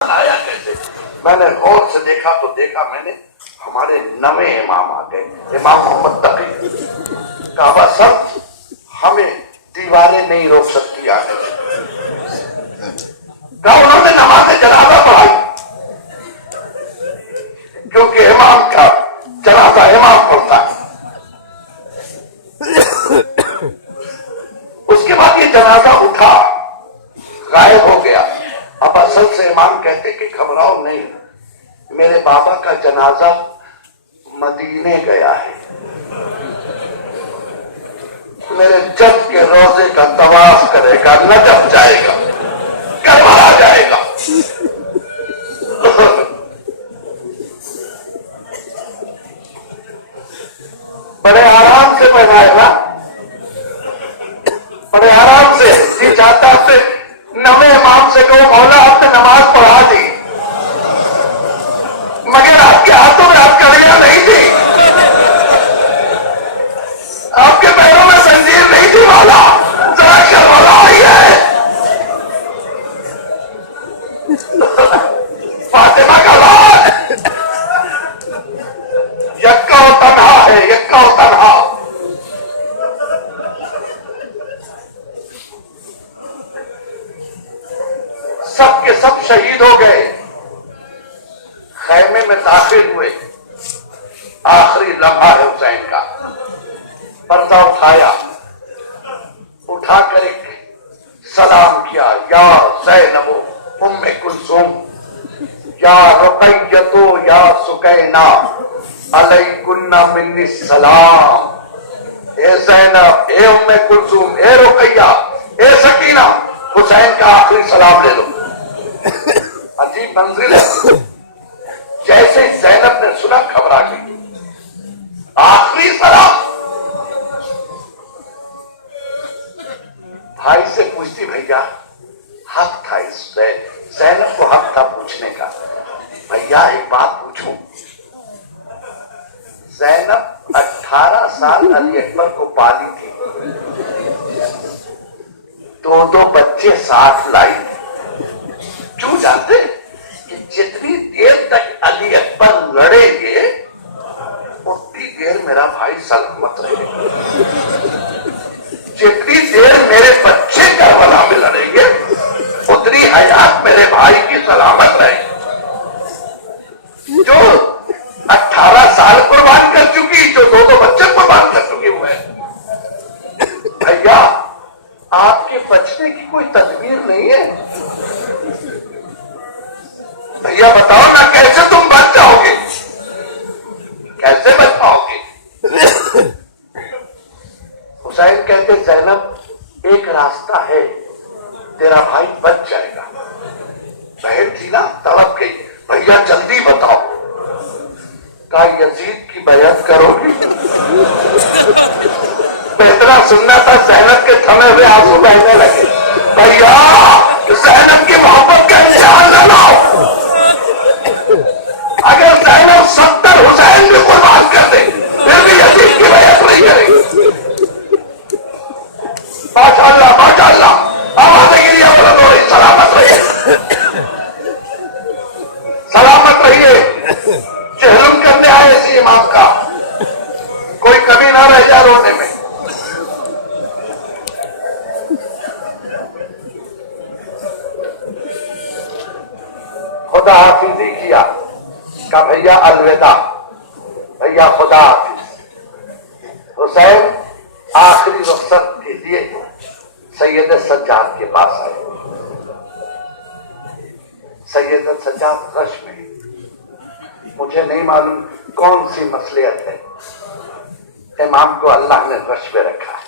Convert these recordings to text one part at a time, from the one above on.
آیا کیسے؟ میں نے غور سے دیکھا تو دیکھا میں نے ہمارے نویں امام آ گئے، امام محمد تقی۔ کعبہ سب ہمیں دیواریں نہیں روک سکتی آنے سے۔ انہوں نے نماز جنازہ پڑھائی کیونکہ امام کا جنازہ امام پڑھتا ہے۔ اس کے بعد یہ جنازہ اٹھا، غائب ہو گیا۔ اب اصل سے امام کہتے کہ گھبراؤ نہیں، میرے بابا کا جنازہ مدینے گیا ہے، میرے جد کے روزے کا طواف کرے گا، نجف جائے گا، کربلا جائے گا۔ بڑے آرام سے پہنائے نا، بڑے آرام سے۔ جی چاہتا سے نویں امام سے کہو مولا آپ نے نماز پڑھا دی، مگر آپ کے ہاتھوں میں ہتھکڑیاں نہیں تھی، آپ کے پیروں میں زنجیر نہیں تھی مولا، ذرا کربلا آئی ہے۔ فاطمہ کا لال یکا و تنہا ہے، یکا و تنہا۔ سب کے سب شہید ہو گئے، خیمے میں داخل ہوئے۔ آخری لمحہ ہے حسین کا، پردہ اٹھایا، اٹھا کر ایک سلام کیا، یا زینب ام کلثوم، یا رقیتو یا سکینہ علیکن منی السلام۔ اے زینب، اے ام کلثوم، اے رقیہ، اے سکینہ، حسین کا آخری سلام لے لو۔ عجیب منزل ہے۔ جیسے زینب نے سنا گھبرا گئی، آخری سلام۔ بھائی سے پوچھتی بھیا حق تھا، اس زینب کو حق تھا پوچھنے کا، بھیا ایک بات پوچھوں؟ زینب 18 سال علی اکبر کو پالی تھی، 2 بچے ساتھ لائی تھی۔ کیوں جانتے کہ جتنی دیر تک علی اکبر لڑیں گے اتنی دیر میرا بھائی سلامت رہے گا، جتنی دیر میرے بچے کربلا میں لڑیں گے اتنی حیات میرے بھائی کی سلامت رہے گی۔ جو 18 سال قربان کر چکی، جو 2 بچے قربان کر چکی ہوئے، بھیا آپ کے بچنے کی کوئی تدبیر نہیں ہے؟ بھیا بتاؤ نا کیسے تم بچ جاؤ گے، کیسے بچ پاؤ گے؟ حسین کہتے زینب ایک راستہ ہے، تیرا بھائی بچ جائے گا۔ بہن تھی نا، تڑپ گئی، بھیا جلدی بتاؤ۔ کہا یزید کی بیعت کرو گی؟ اتنا سننا تھا، زینب کے تھمے ہوئے آنسو بہنے لگے۔ بھیا زینب کی محبت کا امتحان نہ لاؤ، اگر زینب 70 حسین بھی قربان کر دے پھر بھی یزید کی بیعت نہیں کرے گی۔ ماشاء اللہ ماشاء اللہ، آوازیں گری بلند ہو رہی، سلامت رہیے، سلامت رہیے۔ چہلم کرنے آئے اسی امام کا، کوئی کمی نہ رہ جائے رونے میں۔ خدا حافظی کیا، کہا بھیا الوداع، بھیا خدا حافظ۔ حسین آخری رخصت کے لیے سید سجاد کے پاس آئے۔ سید سجاد غش میں، مجھے نہیں معلوم کون سی مصلحت ہے، امام کو اللہ نے غش پہ رکھا ہے،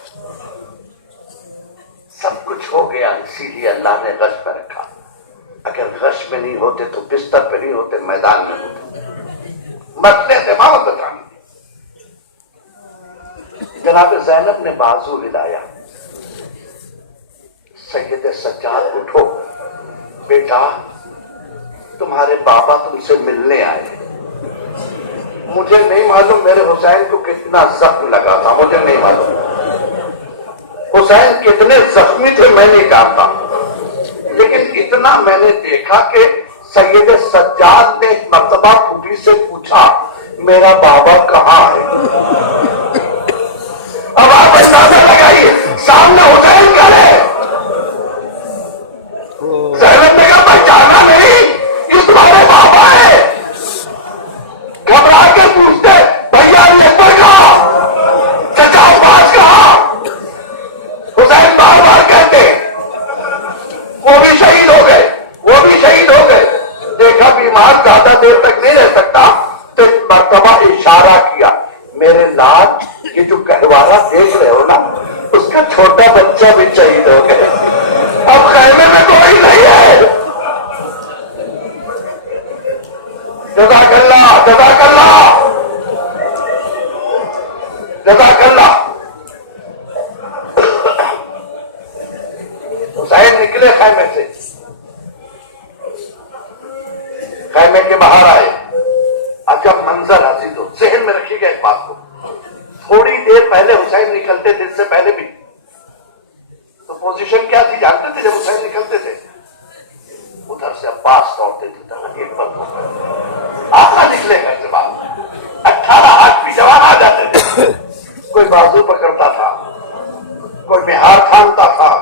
سب کچھ ہو گیا اسی لیے اللہ نے غش پہ رکھا۔ اگر غش میں نہیں ہوتے تو بستر پہ نہیں ہوتے، میدان میں ہوتے۔ مصلحت امامت بتانی تھی۔ جناب زینب نے بازو ہلایا، سید سجاد اٹھو، بیٹا تمہارے بابا تم سے ملنے آئے۔ مجھے نہیں معلوم میرے حسین کو کتنا زخم لگا تھا، مجھے نہیں معلوم حسین کتنے زخمی تھے، میں نہیں جانتا، لیکن اتنا میں نے دیکھا کہ سید سجاد نے ایک مرتبہ پھوپھی سے پوچھا میرا بابا کہاں ہے؟ اب آپ اندازہ لگائیے سامنے حسین کھڑے، زینب نے کہا پہچانا نہیں یہ تمہارے بابا ہے، گھبرا کے پوچھتے بھیا علی اکبر کہاں، چچا عباس کہاں؟ حسین بار بار کہتے وہ بھی شہید ہو گئے، وہ بھی شہید ہو گئے۔ دیکھا بیمار زیادہ دیر تک نہیں رہ سکتا تو ایک مرتبہ اشارہ کیا میرے لال یہ جو گہوارہ دیکھ رہے ہو نا اس کا چھوٹا بچہ بھی شہید ہو گئے، اب خیمے میں کوئی نہیں ہے۔ جزاک اللہ جزاک اللہ جزاک اللہ۔ حسین نکلے خیمے سے، خیمے کے باہر آئے۔ اب جب منظر حسین ہو ذہن میں رکھیے گا ایک بات کو، تھوڑی دیر پہلے حسین نکلتے تھے، اس سے پہلے بھی تو پوزیشن کیا تھی جانتے تھے؟ جب حسین نکلتے تھے ادھر سے عباس دوڑتے تھے تھا ایک پر آقا نکلے گھر سے باہر، 18 آدمی جوان آ جاتے تھے، کوئی بازو پکڑتا تھا، کوئی بہار کھانتا تھا،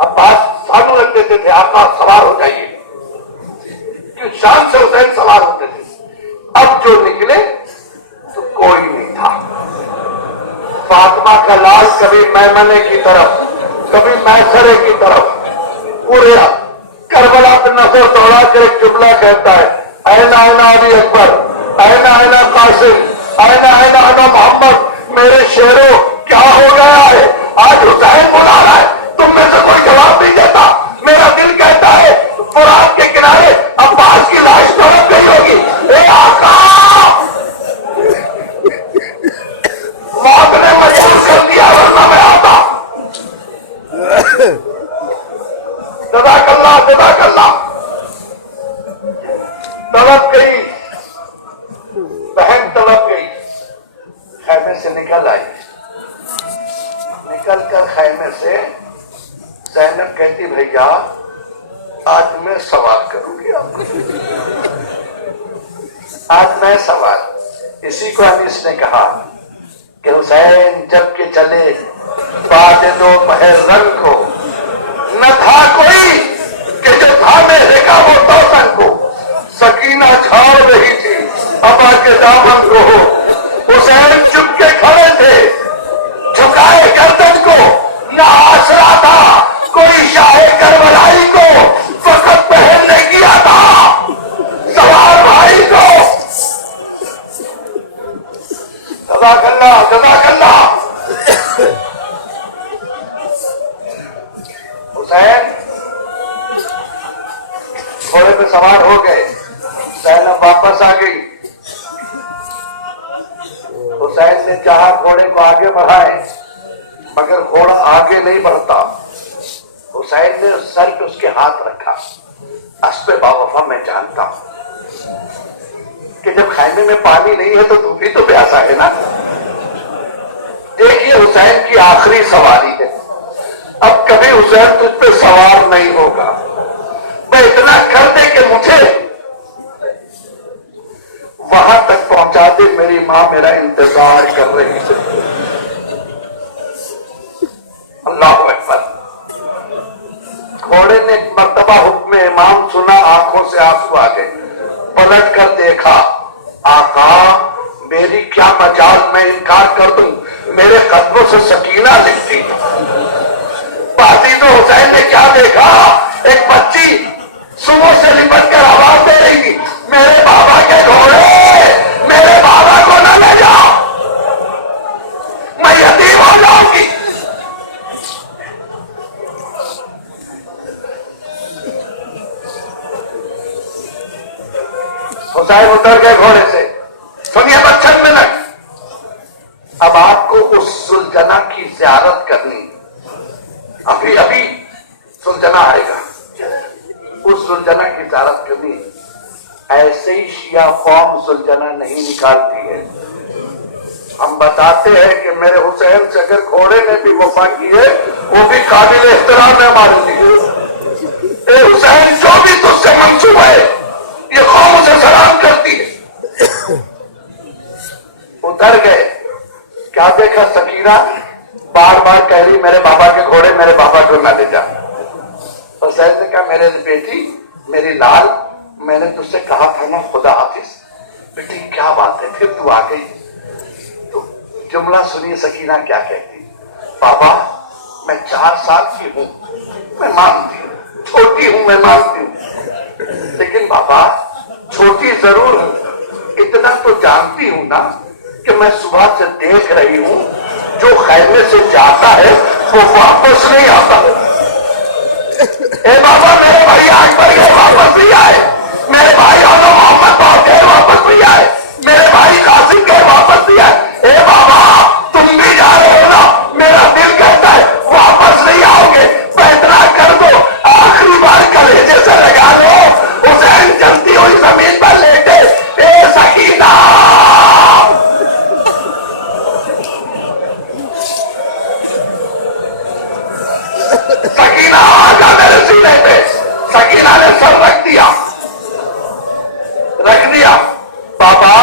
عباس سانو رکھ دیتے تھے آقا سوار ہو جائیے، شان سے حسین سوار ہوتے تھے۔ اب جو نکلے تو کوئی نہیں تھا، فاطمہ کا لال کبھی میمنے کی طرف کبھی میسرے کی طرف، پورے کربلا پہ نظر دوڑا کر ایک جملہ کہتا ہے اینا اینا علی اکبر، اینا اینا قاسم، اینا اینا انا محمد، میرے شیروں کیا ہو گیا ہے؟ آج حسین بلا رہا ہے، تم میں سے کوئی جواب نہیں دیتا، میرا دل کہتا ہے فرات کے کنارے عباس کی لاش تڑپ گئی ہوگی، اے آقا موت نے مجبور کر دیا ورنہ میں آتا۔ جزاک اللہ جزاک اللہ۔ تڑپ گئی بہن، تڑپ گئی، خیمے سے نکل آئی، نکل کر خیمے سے زینب کہتی بھیا آج میں سوال کروں گی آپ کو، آج میں سوال۔ اسی کو انیس نے کہا کہ حسین جب کہ چلے بعد دوپہر رنگ کو، نہ تھا کوئی کہ جو تھا میرے کا وہ توسن کو، سکینہ چھاڑ رہی تھی ابا کے دامن کو، حسین چپ کے کھڑے تھے جھکائے گردن کو، نہ آسرا تھا کوئی شاہ کربلائی کو، فقط بہن نے کیا تھا سوار بھائی کو۔ جزاک اللہ جزاک اللہ۔ حسین گھوڑے پہ سوار ہو گئے، زینب واپس آ گئی، حسین نے چاہا گھوڑے کو آگے بڑھائے مگر گھوڑا آگے نہیں بڑھتا، حسین نے سر پہ اس کے ہاتھ رکھا، اسبِ باوفا میں جانتا ہوں کہ جب خیمے میں پانی نہیں ہے تو تو بھی تو پیاسا ہے نا۔ دیکھیے حسین کی آخری سواری ہے، اب کبھی حسین تجھ پہ سوار نہیں ہوگا، میں اتنا کر دے کہ مجھے وہاں تک پہنچا دے، میری ماں میرا انتظار کر رہی ہے۔ اللہ اکبر۔ گھوڑے نے ایک مرتبہ حکم امام سنا، آنکھوں سے آنسو آ گئے، پلٹ کر دیکھا، آقا میری کیا مجال، میں انکار کر دوں، میرے قدموں سے سکینہ لکھتی۔ بازی تو حسین نے کیا دیکھا، ایک بچی صبح سے لپٹ کر آواز دے رہی تھی میرے بابا کے گھوڑے، میرے بابا کو نہ لے جاؤ، میں یتیم ہو جاؤں گی۔ حسین اتر گئے گھوڑے سے، سنیے بچن منٹ، اب آپ کو اس سلجنا کی زیارت کرنی، ابھی ابھی سلجنا آئے گا، اس سلجنا کی زیارت کرنی۔ ایسے ہی شیعہ قوم سلجنا نہیں نکالتی ہے، ہم بتاتے ہیں کہ میرے حسین سے اگر گھوڑے نے بھی وفا کی ہے وہ بھی قابل احترام ہے ہمارے لیے۔ دیکھا سکینہ بار بار کہہ رہی میرے بابا کے گھوڑے میرے بابا کو نہ لے جا. حسین نے کہا میرے بیٹی میری لال میں نے تجھ سے کہا تھا نا خدا حافظ. بیٹی کیا بات ہے پھر تو آ گئی. تو جملہ سنیے سکینہ کیا کہتی, بابا میں 4 سال کی ہوں, میں مانتی ہوں چھوٹی ہوں, میں مانتی ہوں, لیکن بابا چھوٹی ضرور ہوں, اتنا تو جانتی ہوں نا کہ میں صبح سے دیکھ رہی ہوں جو خیمے سے جاتا ہے وہ واپس نہیں آتا. اے بابا میرے بھائی اکبر گئے واپس نہیں آئے, میرے بھائی اعلیٰ محمد بہت گئے واپس نہیں آئے, میرے بھائی قاسم گئے واپس نہیں آئے. اے بابا تم بھی جا رہے ہو نا, میرا دل کہتا ہے واپس نہیں آؤ گے, فیصلہ کر دو, آخری بار کلیجے سے لگا دو. حسین جلتی ہوئی زمین پر لیٹے, اے سکینہ سکینہ آ جا میرے سینے پہ. سکینہ نے سر رکھ دیا. بابا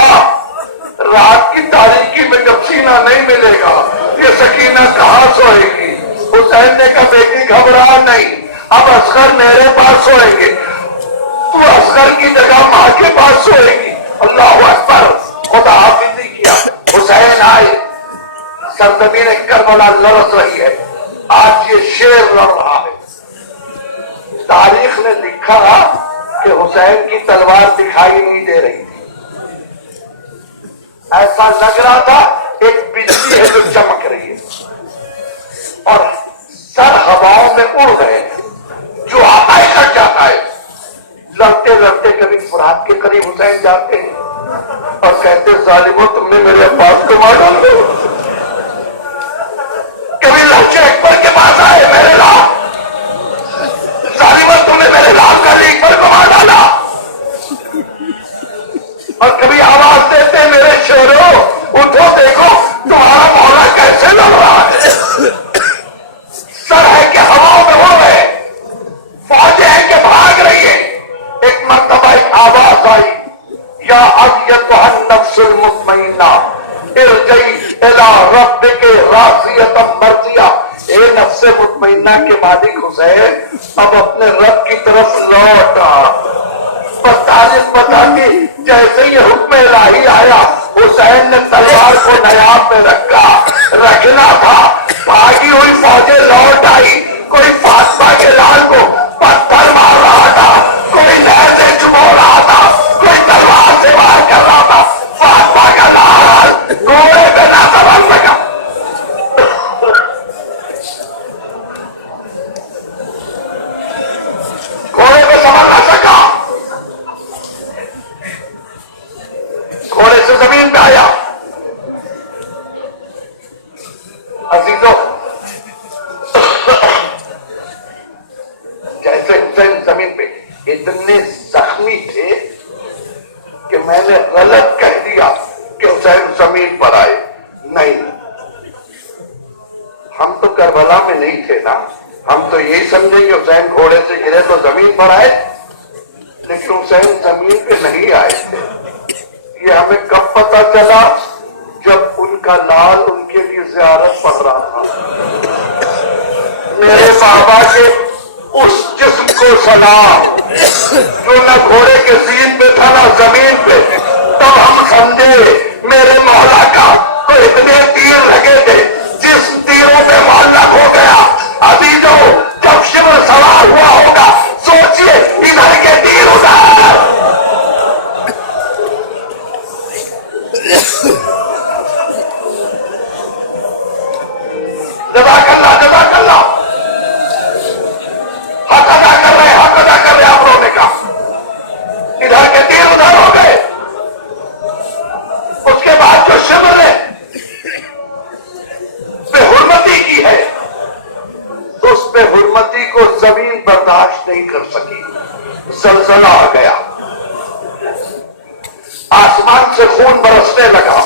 رات کی تاریکی میں جب سینہ نہیں ملے گا یہ سکینہ کہاں سوئے گی. حسین نے کہا بیٹی گھبرا نہیں, اب اصغر میرے پاس سوئیں گے, تو اصغر کی جگہ ماں کے پاس سوئے گی. اللہ اکبر. خدا حافظ نہیں کیا. حسین آئے, سرزمین کربلا لرز رہی ہے. آج یہ شیر لڑ رہا ہے. تاریخ نے لکھا کہ حسین کی تلوار دکھائی نہیں دے رہی تھی, ایسا لگ رہا تھا ایک بجلی ہے جو چمک رہی ہے اور سر ہواؤں میں اڑ رہے ہیں, جو آتا ہے کٹ جاتا ہے. لڑتے لڑتے کبھی فرات کے قریب حسین جاتے ہیں اور کہتے ظالمو تم نے میرے پاس کو مار ڈال دو. کبھی لڑکے اکبر کے پاس آئے, میرے لال ظالمو تم نے میرے لال کا اکبر کو مار ڈالا. اور کبھی آواز دیتے میرے شیرو اٹھو دیکھو تمہارا مولا کیسے لڑ رہا ہے. سر ہے کہ ہواؤں میں ہو رہے, فوجیں ہیں کہ بھاگ رہی ہے. ایک مرتبہ ایک آواز آئی, یا ایتھا النفس المطمئنہ ارجعی الی ربک راضیۃ مرضیہ. اے نفس مطمئنہ کے مالک حسین اب اپنے رب کی طرف لوٹ آ. بس تاریخ بتاتی جیسے یہ حکم الہی آیا حسین نے تلوار کو نیاب میں رکھنا تھا. بھاگی ہوئی فوجیں لوٹ آئی, کوئی فاطمہ کے لال کو پتھر مار رہا تھا, کوئی نہر سے چبو رہا تھا, کوئی تلوار سے وار کر رہا تھا. فاطمہ کا لال گھوڑے پہ نہ سنبھل سکا. گھوڑے پہ سنبھل نہ سکا, گھوڑے سے زمین پہ آیا. عزیزوں جیسے حسین زمین پہ اتنے زخمی تھے کہ میں نے غلط کہہ دیا کہ حسین زمین پر آئے. نہیں, ہم تو کربلا میں نہیں تھے نا, ہم تو یہی سمجھیں کہ حسین گھوڑے سے گرے تو زمین پر آئے, لیکن حسین زمین پہ نہیں آئے تھے. یہ ہمیں کب پتا چلا جب ان کا لال ان کے لیے زیارت پڑھ رہا تھا. میرے بابا کے اس جسم کو سلام جو نہ گھوڑے کے سین پہ تھا نہ زمین پہ. تب ہم سمجھے میرے مولا کا تو اتنے تیر لگے تھے جس تیروں پہ معلق ہو گیا. ابھی جو جب شبر سوار ہوا ہوگا سوچئے ادھر کے تیر ادھر. جزاک اللہ جزاک اللہ. حق ادا کر رہے حق ادا کر رہے آپ رونے کا. ادھر کے تیر ادھر ہو گئے. اس کے بعد جو شبر نے بے حرمتی کی ہے اس بے حرمتی کو زمین برداشت نہیں کر سکی. زلزلہ آ گیا, آسمان سے خون برسنے لگا,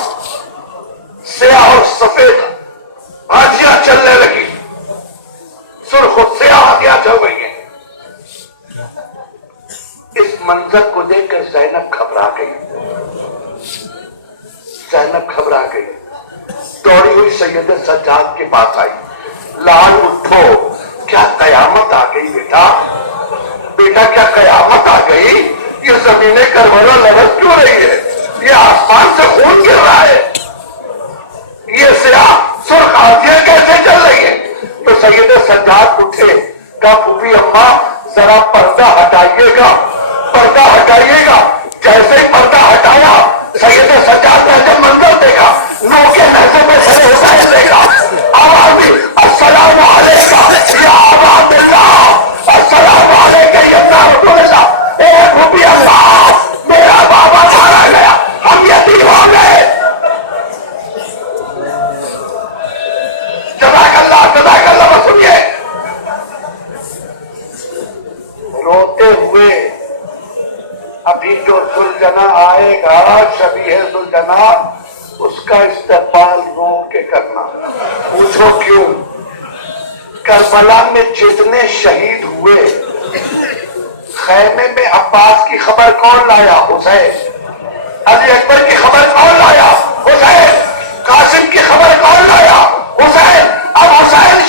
سیاہ اور سفید ہاتھیاں چلنے لگی, سرخ و سیاہ ہاتھیاں چل رہی ہیں. اس منظر کو دیکھ کر زینب گھبرا گئی. زینب گھبرا گئی. دوڑی ہوئی سید سجاد کے پاس آئی. لال اٹھو, کیا قیامت آ گئی بیٹا, بیٹا کیا قیامت آ گئی؟ یہ زمین کربلا لرز کیوں رہی ہے؟ یہ آسمان سے خون گر رہا ہے, یہ سیاہ سرخ آندیاں کیسے چل رہی ہیں؟ تو سید سجاد اٹھے, کہا پھوپھی اماں ذرا پردہ ہٹائیے گا, پردہ ہٹائیے گا. جیسے ہی پردہ ہٹایا, سید سجاد نے جب منظر دیکھا, نو کے نیزے میں سرے اٹھائے دیکھا, آواز دی السلام علیکم یا ابا عبداللہ, السلام علیکم یا ابن رسول اللہ. اے پھوپھی اماں, میرا بابا مارا گیا, ہم یتیم ہو گئے. جزاک اللہ بس سنیے. روتے ہوئے ابھی جو ذوالجناح آئے گا, شبیہ ذوالجناح, اس کا استقبال رو کے کرنا. پوچھو کیوں؟ کربلا میں جتنے شہید ہوئے, خیمے میں عباس کی خبر کون لایا؟ حسین. علی اکبر کی خبر کون لایا؟ حسین. قاسم کی خبر کون لایا؟ حسین. اب حسین